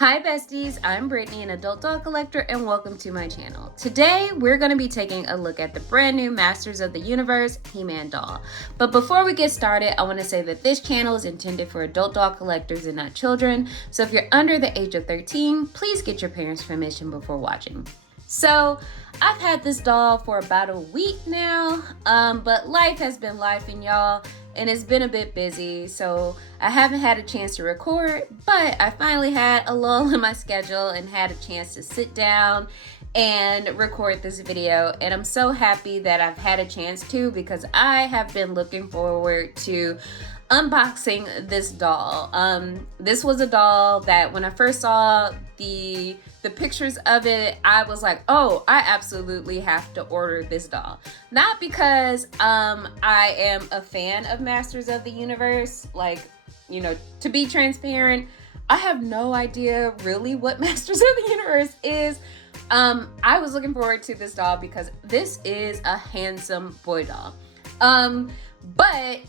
Hi besties, I'm Brittany, an adult doll collector, and welcome to my channel. Today, we're going to be taking a look at the brand new Masters of the Universe He-Man doll. But before we get started, I want to say that this channel is intended for adult doll collectors and not children. So if you're under the age of 13, please get your parents' permission before watching. So, I've had this doll for about a week now, but life has been lifing, y'all, and it's been a bit busy, so I haven't had a chance to record, but I finally had a lull in my schedule and had a chance to sit down and record this video, and I'm so happy that I've had a chance to because I have been looking forward to unboxing this doll. This was a doll that when I first saw the pictures of it, I was like, oh, I absolutely have to order this doll. Not because I am a fan of Masters of the Universe, like, you know, to be transparent, I have no idea really what Masters of the Universe is. I was looking forward to this doll because this is a handsome boy doll. But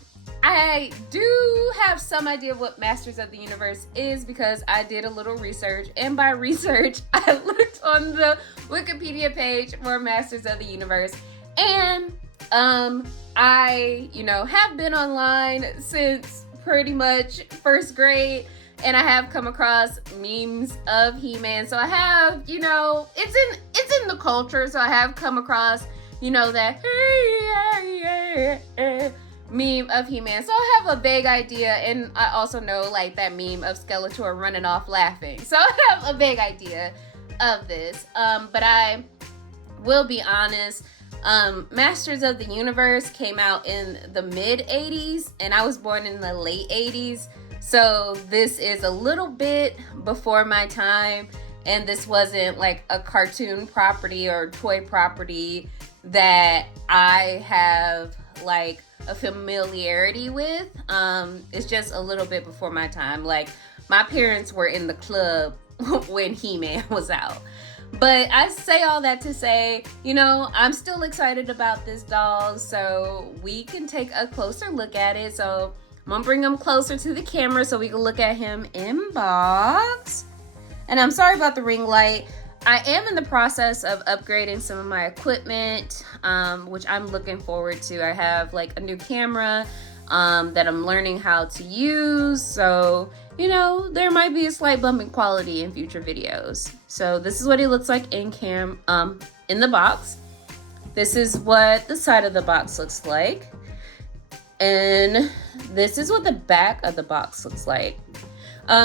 I do have some idea of what Masters of the Universe is because I did a little research, and by research, I looked on the Wikipedia page for Masters of the Universe, and I, have been online since pretty much first grade, and I have come across memes of He-Man, so I have, it's in the culture, so I have come across, that meme of He-Man. So I have a vague idea, and I also know like that meme of Skeletor running off laughing. So I have a vague idea of this. But I will be honest, Masters of the Universe came out in the mid 80s, and I was born in the late 80s. So this is a little bit before my time, and this wasn't like a cartoon property or toy property that I have like a familiarity with. It's just a little bit before my time. Like, my parents were in the club when He-Man was out. But I say all that to say, I'm still excited about this doll, so we can take a closer look at it. So I'm gonna bring him closer to the camera so we can look at him in box. And I'm sorry about the ring light. I am in the process of upgrading some of my equipment, which I'm looking forward to. I have like a new camera that I'm learning how to use. So, there might be a slight bump in quality in future videos. So this is what he looks like in the box. This is what the side of the box looks like. And this is what the back of the box looks like.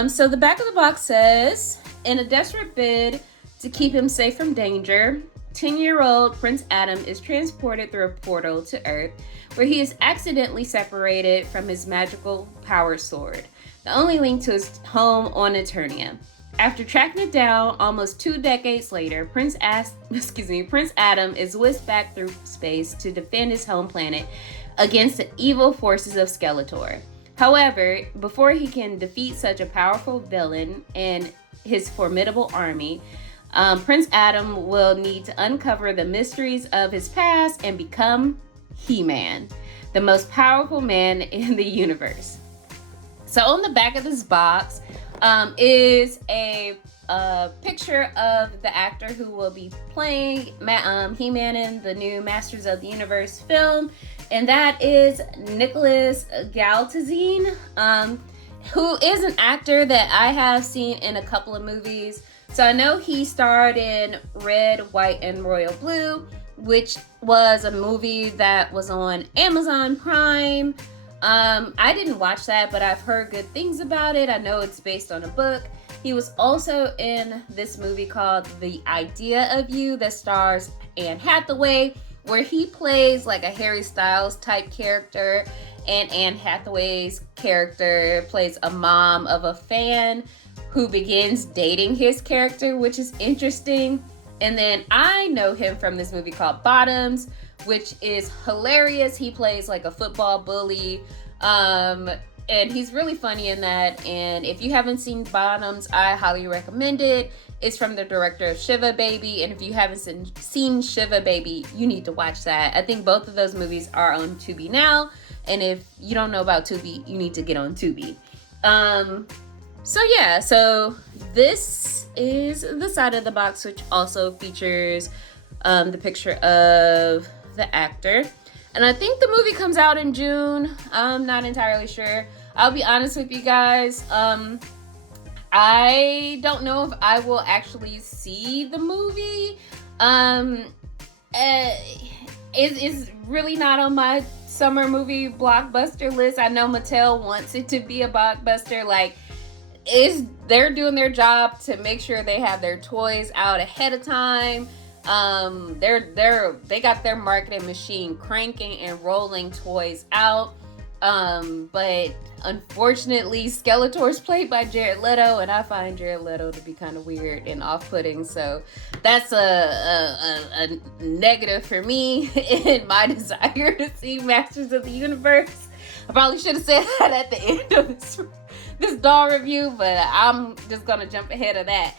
So the back of the box says, in a desperate bid to keep him safe from danger, 10-year-old Prince Adam is transported through a portal to Earth, where he is accidentally separated from his magical power sword, the only link to his home on Eternia. After tracking it down almost 2 decades later, Prince Adam is whisked back through space to defend his home planet against the evil forces of Skeletor. However, before he can defeat such a powerful villain and his formidable army, Prince Adam will need to uncover the mysteries of his past and become He-Man, the most powerful man in the universe. So on the back of this box is a picture of the actor who will be playing He-Man in the new Masters of the Universe film, and that is Nicholas Galtazine, who is an actor that I have seen in a couple of movies. So I know he starred in Red, White, and Royal Blue, which was a movie that was on Amazon Prime. I didn't watch that, but I've heard good things about it. I know it's based on a book. He was also in this movie called The Idea of You that stars Anne Hathaway, where he plays like a Harry Styles type character, and Anne Hathaway's character plays a mom of a fan who begins dating his character, which is interesting. And then I know him from this movie called Bottoms, which is hilarious. He plays like a football bully, and he's really funny in that. And if you haven't seen Bottoms, I highly recommend it. It's from the director of Shiva Baby, and if you haven't seen Shiva Baby, you need to watch that. I think both of those movies are on Tubi now, and if you don't know about Tubi, you need to get on Tubi. So yeah, so this is the side of the box, which also features the picture of the actor. And I think the movie comes out in June. I'm not entirely sure. I'll be honest with you guys. I don't know if I will actually see the movie. It's really not on my summer movie blockbuster list. I know Mattel wants it to be a blockbuster. Like, they're doing their job to make sure they have their toys out ahead of time. They got their marketing machine cranking and rolling toys out. But unfortunately, Skeletor's played by Jared Leto, and I find Jared Leto to be kind of weird and off-putting. So that's a negative for me in my desire to see Masters of the Universe. I probably should have said that at the end of this doll review, but I'm just gonna jump ahead of that.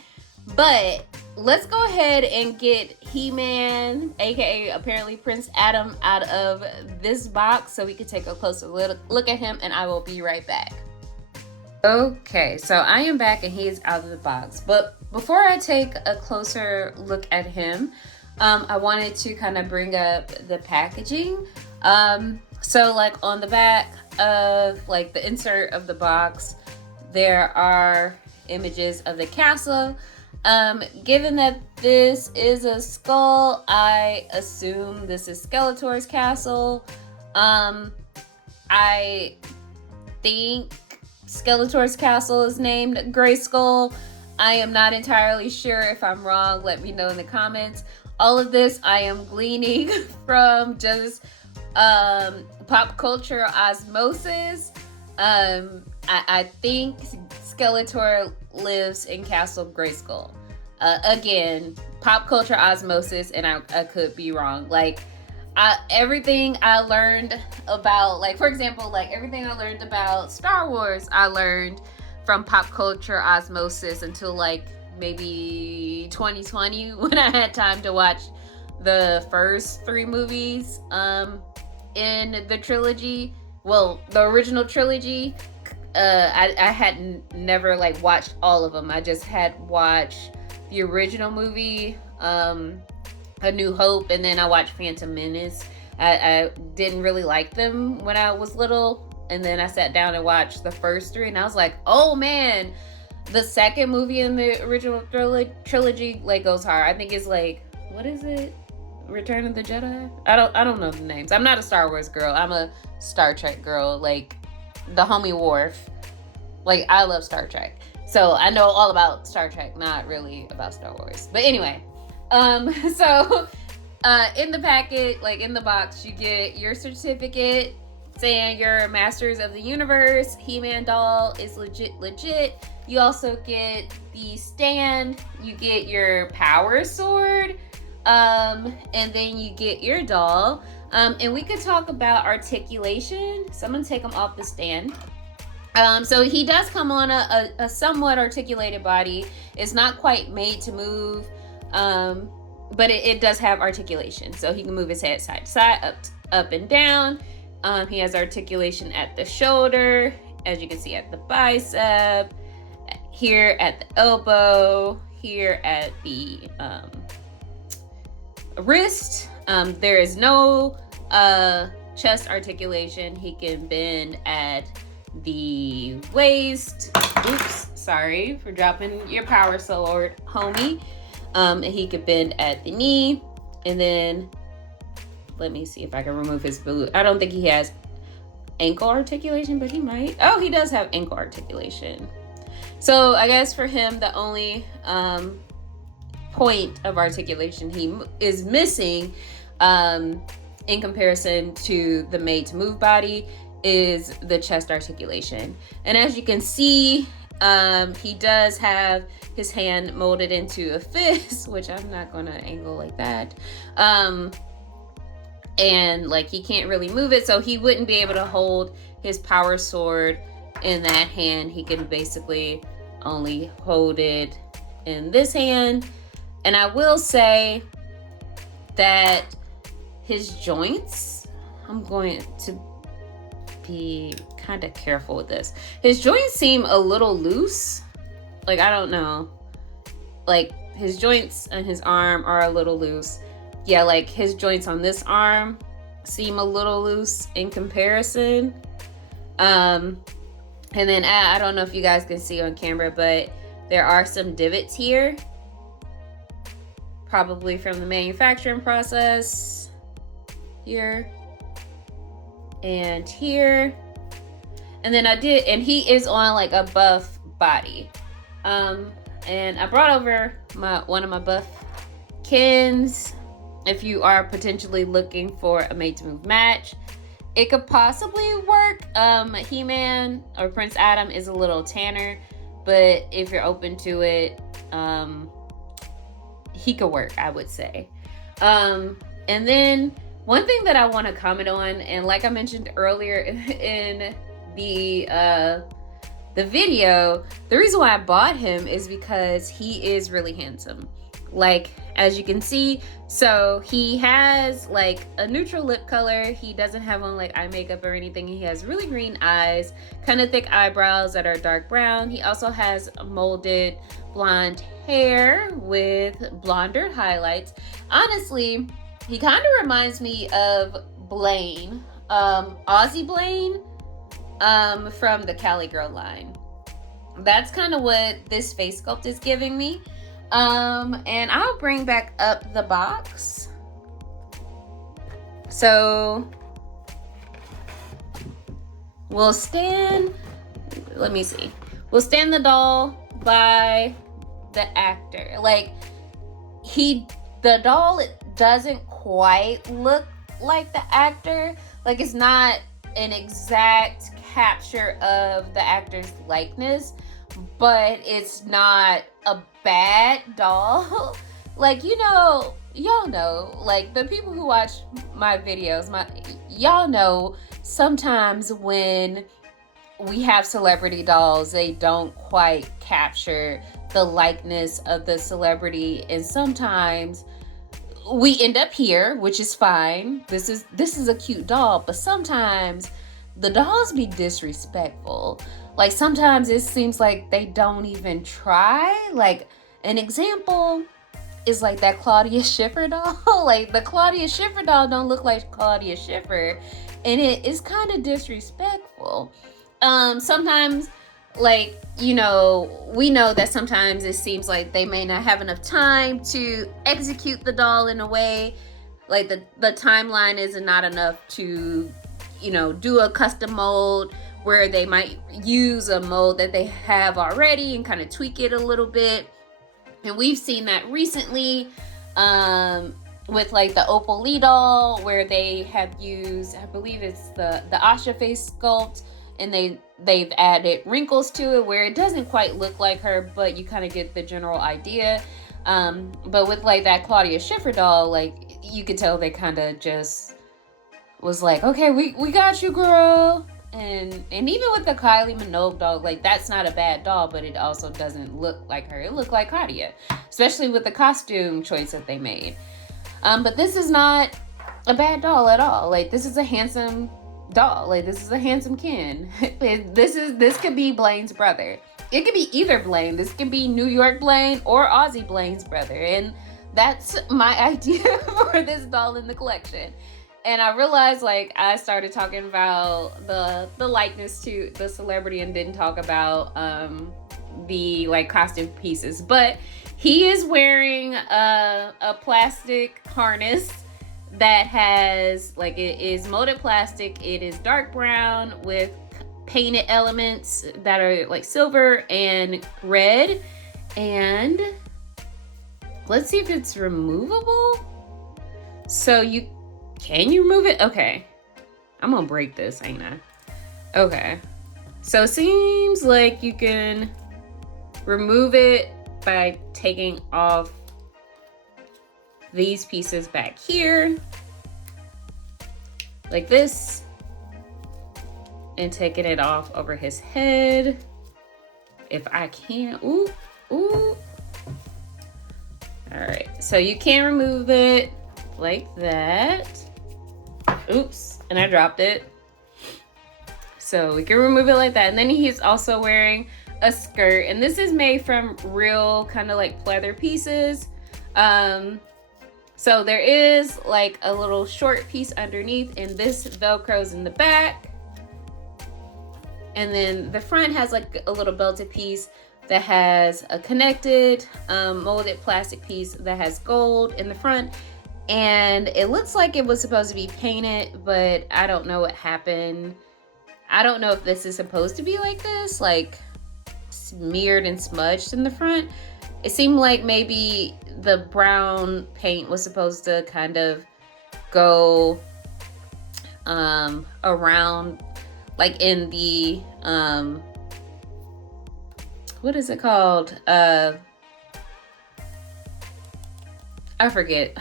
But let's go ahead and get He-Man, aka apparently Prince Adam, out of this box so we can take a closer look at him, and I will be right back. Okay, so I am back and he is out of the box. But before I take a closer look at him, I wanted to kind of bring up the packaging. So like on the back of like the insert of the box, there are images of the castle. Given that this is a skull, I assume this is Skeletor's castle. I think Skeletor's castle is named Grayskull. I am not entirely sure. If I'm wrong, let me know in the comments. All of this I am gleaning from just pop culture osmosis. I think Skeletor lives in Castle Grayskull. Again, pop culture osmosis, and I could be wrong. Like, everything I learned about, like, for example, like everything I learned about Star Wars, I learned from pop culture osmosis until like maybe 2020 when I had time to watch the first 3 movies in the trilogy. Well, the original trilogy. I had never like watched all of them. I just had watched the original movie, A New Hope, and then I watched Phantom Menace. I didn't really like them when I was little, and then I sat down and watched the first 3, and I was like, oh man, the second movie in the original trilogy like goes hard. I think it's like, what is it? Return of the Jedi? I don't know the names. I'm not a Star Wars girl. I'm a Star Trek girl. Like the homie Worf. Like, I love Star Trek. So I know all about Star Trek, not really about Star Wars. But anyway, so in the packet, like in the box, you get your certificate saying you're Masters of the Universe. He-Man doll is legit. You also get the stand. You get your power sword. And then you get your doll. And we could talk about articulation. So I'm gonna take him off the stand. So he does come on a somewhat articulated body. It's not quite made to move, but it does have articulation. So he can move his head side to side, up and down. He has articulation at the shoulder, as you can see at the bicep, here at the elbow, here at the wrist. There is no chest articulation. He can bend at the waist. Oops, sorry for dropping your power sword, homie. And he could bend at the knee. And then let me see if I can remove his boot. I don't think he has ankle articulation, but he might. Oh, he does have ankle articulation. So I guess for him, the only point of articulation he is missing in comparison to the made to move body is the chest articulation. And as you can see, he does have his hand molded into a fist, which I'm not gonna angle like that. And like he can't really move it, so he wouldn't be able to hold his power sword in that hand. He can basically only hold it in this hand. And I will say that his joints, I'm going to be kind of careful with this. His joints seem a little loose. Like, I don't know. Like, his joints on his arm are a little loose. Yeah, like his joints on this arm seem a little loose in comparison. And then I don't know if you guys can see on camera, but there are some divots here. Probably from the manufacturing process. Here. And here. And then and he is on like a buff body. And I brought over one of my buff kins. If you are potentially looking for a made to move match, it could possibly work. He-Man or Prince Adam is a little tanner, but if you're open to it, he could work, I would say. And then one thing that I want to comment on, and like I mentioned earlier in the video, the reason why I bought him is because he is really handsome. Like, as you can see, so he has like a neutral lip color. He doesn't have on like eye makeup or anything. He has really green eyes, kind of thick eyebrows that are dark brown. He also has molded blonde hair with blonder highlights. Honestly, he kind of reminds me of Blaine, Aussie Blaine, from the Cali Girl line. That's kind of what this face sculpt is giving me. And I'll bring back up the box. So we'll stand, let me see. We'll stand the doll by the actor. Like, the doll, it doesn't quite look like the actor. Like, it's not an exact capture of the actor's likeness, but it's not a bad doll. Like, y'all know, like the people who watch my videos, y'all know sometimes when we have celebrity dolls, they don't quite capture the likeness of the celebrity, and sometimes we end up here, which is fine. This is a cute doll, but sometimes the dolls be disrespectful. Like, sometimes it seems like they don't even try. Like, an example is like that Claudia Schiffer doll. Like, the Claudia Schiffer doll don't look like Claudia Schiffer, and it is kind of disrespectful. Sometimes, like, we know that sometimes it seems like they may not have enough time to execute the doll in a way. Like, the timeline is not enough to, do a custom mold where they might use a mold that they have already and kind of tweak it a little bit. And we've seen that recently with like the Opal Lee doll, where they have used, I believe it's the Asha face sculpt, and they've added wrinkles to it where it doesn't quite look like her, but you kind of get the general idea. But with like that Claudia Schiffer doll, like, you could tell they kind of just was like, okay, we got you, girl. And even with the Kylie Minogue doll, like, that's not a bad doll, but it also doesn't look like her. It looked like Claudia, especially with the costume choice that they made. But this is not a bad doll at all. Like, this is a handsome doll. Like, this is a handsome Ken. This could be Blaine's brother. It could be either Blaine. This could be New York Blaine or Aussie Blaine's brother. And that's my idea for this doll in the collection. And I realized, like, I started talking about the likeness to the celebrity and didn't talk about the, like, costume pieces. But he is wearing a plastic harness that has, like, it is molded plastic. It is dark brown with painted elements that are, like, silver and red. And let's see if it's removable. So can you remove it? Okay. I'm gonna break this, ain't I? Okay. So it seems like you can remove it by taking off these pieces back here. Like this. And taking it off over his head. If I can. Ooh. Ooh. Alright. So you can remove it like that. Oops, and I dropped it. So we can remove it like that. And then he's also wearing a skirt, and this is made from real kind of like pleather pieces. So there is like a little short piece underneath, and this velcros in the back. And then the front has like a little belted piece that has a connected molded plastic piece that has gold in the front. And it looks like it was supposed to be painted, but I don't know what happened. I don't know if this is supposed to be like this, like smeared and smudged in the front. It seemed like maybe the brown paint was supposed to kind of go around, like in the what is it called? I forget.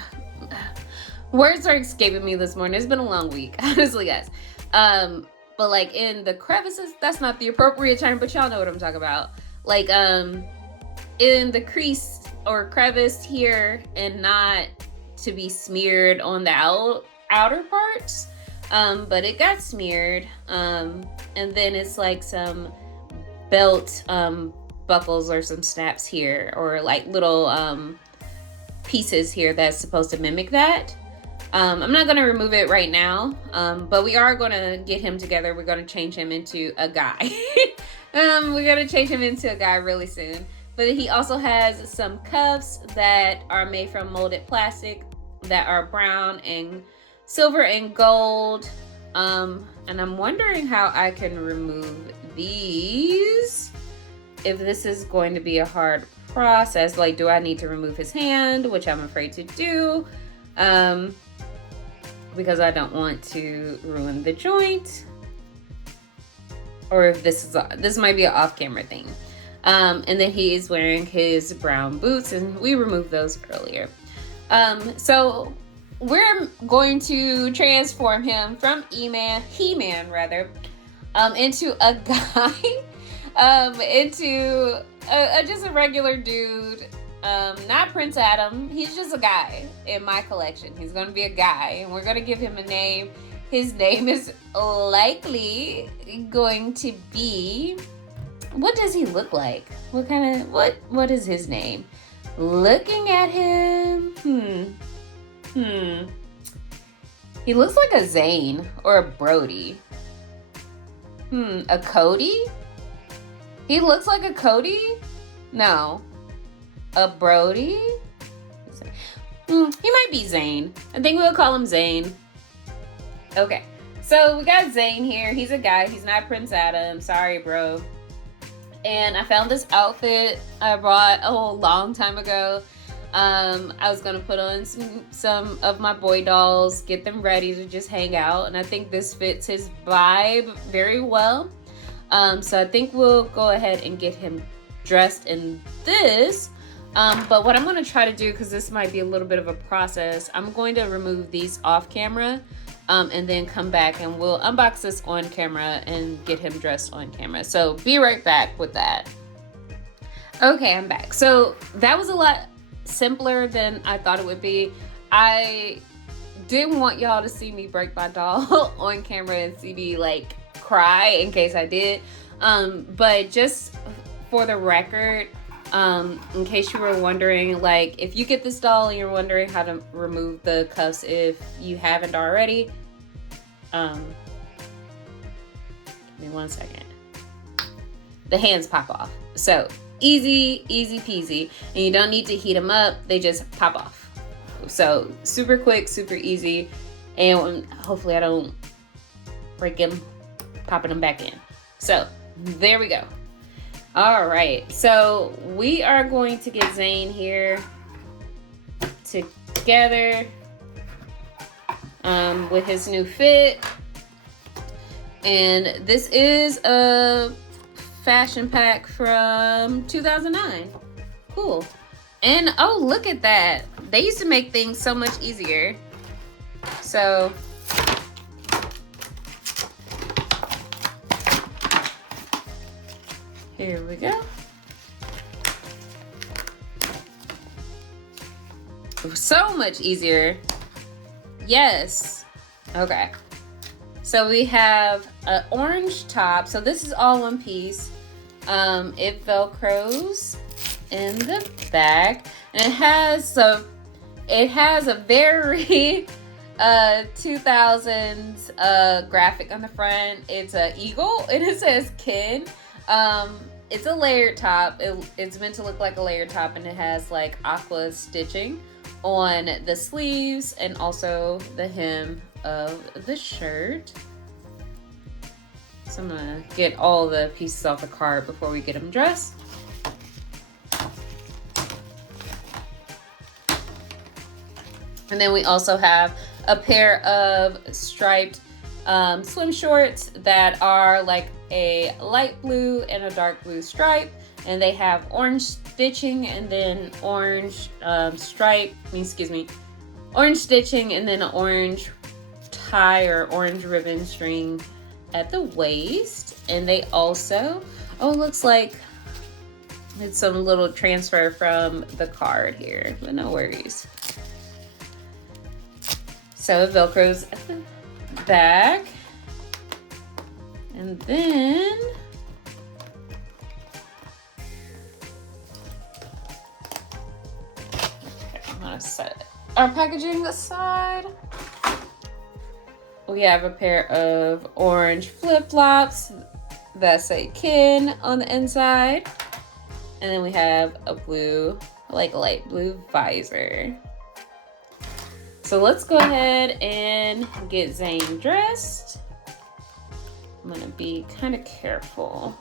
Words are escaping me this morning. It's been a long week, honestly, guys. But like in the crevices, that's not the appropriate term, but y'all know what I'm talking about. Like in the crease or crevice here, and not to be smeared on the outer parts. But it got smeared. And then it's like some belt buckles or some snaps here, or like little pieces here that's supposed to mimic that. I'm not going to remove it right now, but we are going to get him together. We're going to change him into a guy. We're going to change him into a guy really soon. But he also has some cuffs that are made from molded plastic that are brown and silver and gold. And I'm wondering how I can remove these. If this is going to be a hard process, like, do I need to remove his hand, which I'm afraid to do, because I don't want to ruin the joint, or if this might be an off-camera thing. And then he is wearing his brown boots, and we removed those earlier. So we're going to transform him from He-Man rather, into a guy, into just a regular dude. Not Prince Adam. He's just a guy in my collection. He's going to be a guy, and we're going to give him a name. His name is likely going to be... What does he look like? What is his name? Looking at him, he looks like a Zane or a Brody. A Cody? He looks like a Cody? No. A Brody? He might be Zane. I think we'll call him Zane. Okay. So we got Zane here. He's a guy. He's not Prince Adam. Sorry, bro. And I found this outfit I bought a whole long time ago. I was gonna put on some of my boy dolls, get them ready to just hang out, and I think this fits his vibe very well. So I think we'll go ahead and get him dressed in this. But what I'm gonna try to do, because this might be a little bit of a process, I'm going to remove these off camera. And then come back and we'll unbox this on camera and get him dressed on camera. So be right back with that. Okay, I'm back. So that was a lot simpler than I thought it would be. I didn't want y'all to see me break my doll on camera and see me like cry in case I did. But just for the record, in case you were wondering, like, if you get this doll and you're wondering how to remove the cuffs if you haven't already, give me 1 second. The hands pop off. So easy peasy, and you don't need to heat them up. They just pop off. So super quick, super easy, and hopefully I don't break them popping them back in. So there we go. All right, so we are going to get Zane here together with his new fit. And this is a fashion pack from 2009. Cool. And oh, look at that. They used to make things so much easier. So here we go. So much easier. Yes. Okay. So we have an orange top. So this is all one piece. It velcros in the back, and it has a very 2000s graphic on the front. It's an eagle and it says Ken. It's a layered top. It's meant to look like a layered top, and it has like aqua stitching on the sleeves and also the hem of the shirt. So I'm gonna get all the pieces off the card before we get them dressed. And then we also have a pair of striped swim shorts that are like a light blue and a dark blue stripe, and they have orange stitching and then orange orange stitching and then an orange tie or orange ribbon string at the waist. And they also, oh, it looks like it's some little transfer from the card here, but no worries. So it velcros at the back. And then I'm gonna set our packaging aside. We have a pair of orange flip-flops that say Ken on the inside. And then we have a blue, like light blue visor. So let's go ahead and get Zane dressed. I'm gonna be kind of careful.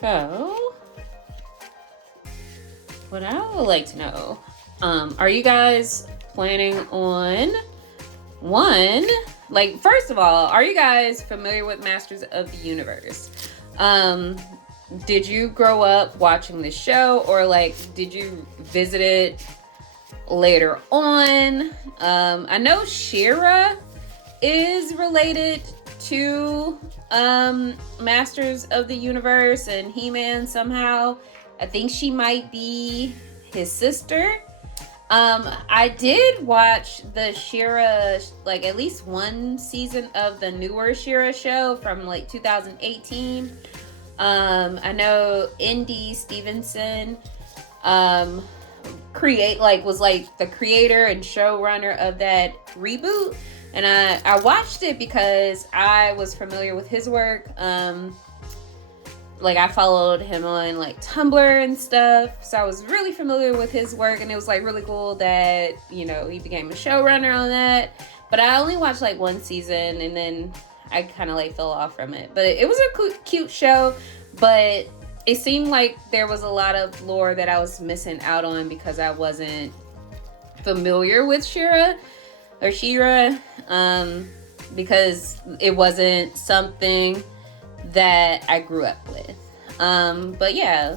So, what I would like to know, are you guys planning on first of all, are you guys familiar with Masters of the Universe? Did you grow up watching the show, or like did you visit it later on? I know She-Ra is related to Masters of the Universe and He-Man somehow. I think she might be his sister. I did watch the She-Ra, like at least one season of the newer She-Ra show from like 2018. I know Indy Stevenson was the creator and showrunner of that reboot, and I watched it because I was familiar with his work. Like I followed him on like Tumblr and stuff, so I was really familiar with his work, and it was like really cool that, you know, he became a showrunner on that. But I only watched like one season, and then I kind of like fell off from it. But it was a cute show, but it seemed like there was a lot of lore that I was missing out on because I wasn't familiar with She-Ra, because it wasn't something that I grew up with. But yeah,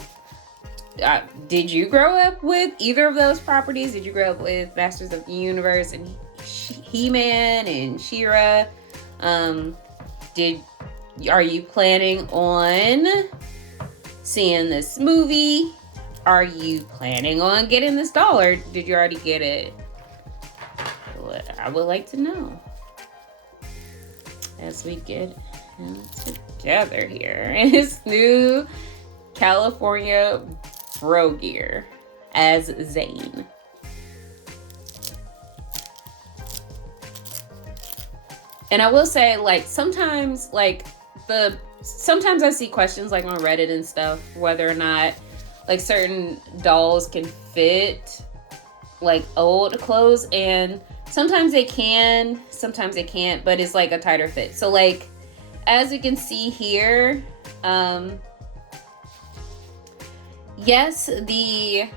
did you grow up with either of those properties? Did you grow up with Masters of the Universe and He-Man and She-Ra? Are you planning on seeing this movie? Are you planning on getting this doll, or did you already get it? I would like to know as we get him together here in his new California bro gear as Zane. And I will say, like, sometimes I see questions like on Reddit and stuff whether or not like certain dolls can fit like old clothes, and sometimes they can, sometimes they can't, but it's like a tighter fit. So like as you can see here, yes, the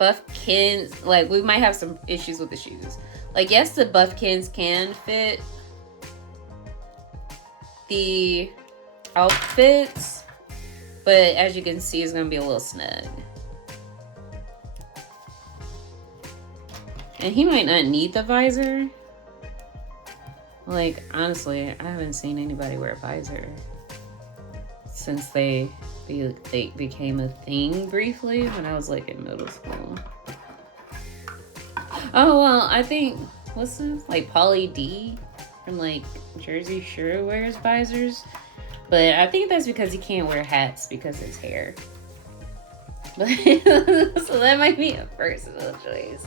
Buffkins, like we might have some issues with the shoes. Like yes, the Buffkins can fit the outfits, but as you can see, it's gonna be a little snug. And he might not need the visor. Like, honestly, I haven't seen anybody wear a visor. since they became a thing briefly when I was like in middle school. Oh well, I think what's this, like Pauly D from like Jersey Shore wears visors, but I think that's because he can't wear hats because of his hair. But so that might be a personal choice.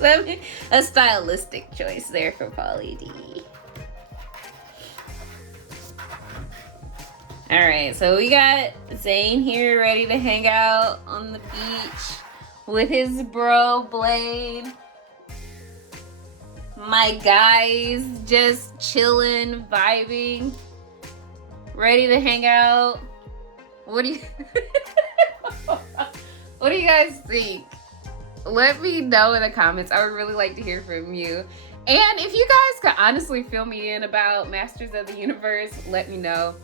A stylistic choice there for Pauly D. Alright, so we got Zayn here ready to hang out on the beach with his bro Blade. My guys just chilling, vibing, ready to hang out. What do you What do you guys think? Let me know in the comments. I would really like to hear from you. And if you guys could honestly fill me in about Masters of the Universe, let me know.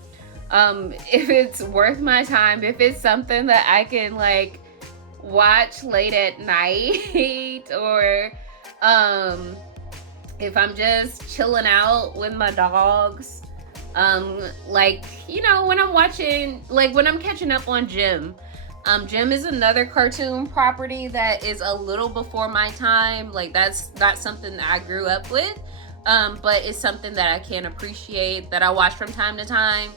If it's worth my time, if it's something that I can like watch late at night, or if I'm just chilling out with my dogs, like, you know, when I'm watching, like when I'm catching up on Jim. Jim is another cartoon property that is a little before my time. Like that's not something that I grew up with, but it's something that I can appreciate, that I watch from time to time.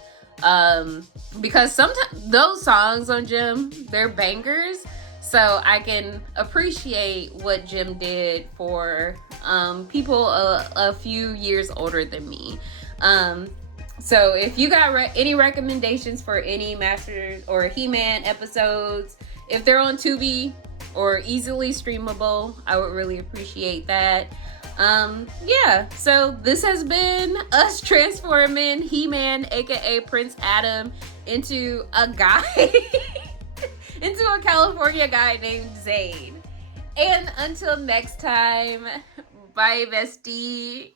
Because sometimes those songs on Jim, they're bangers, so I can appreciate what Jim did for people a few years older than me. So if you got any recommendations for any Masters or He-Man episodes, if they're on Tubi or easily streamable, I would really appreciate that. Yeah, so this has been us transforming He-Man, aka Prince Adam, into a guy, into a California guy named Zayn. And until next time, bye bestie.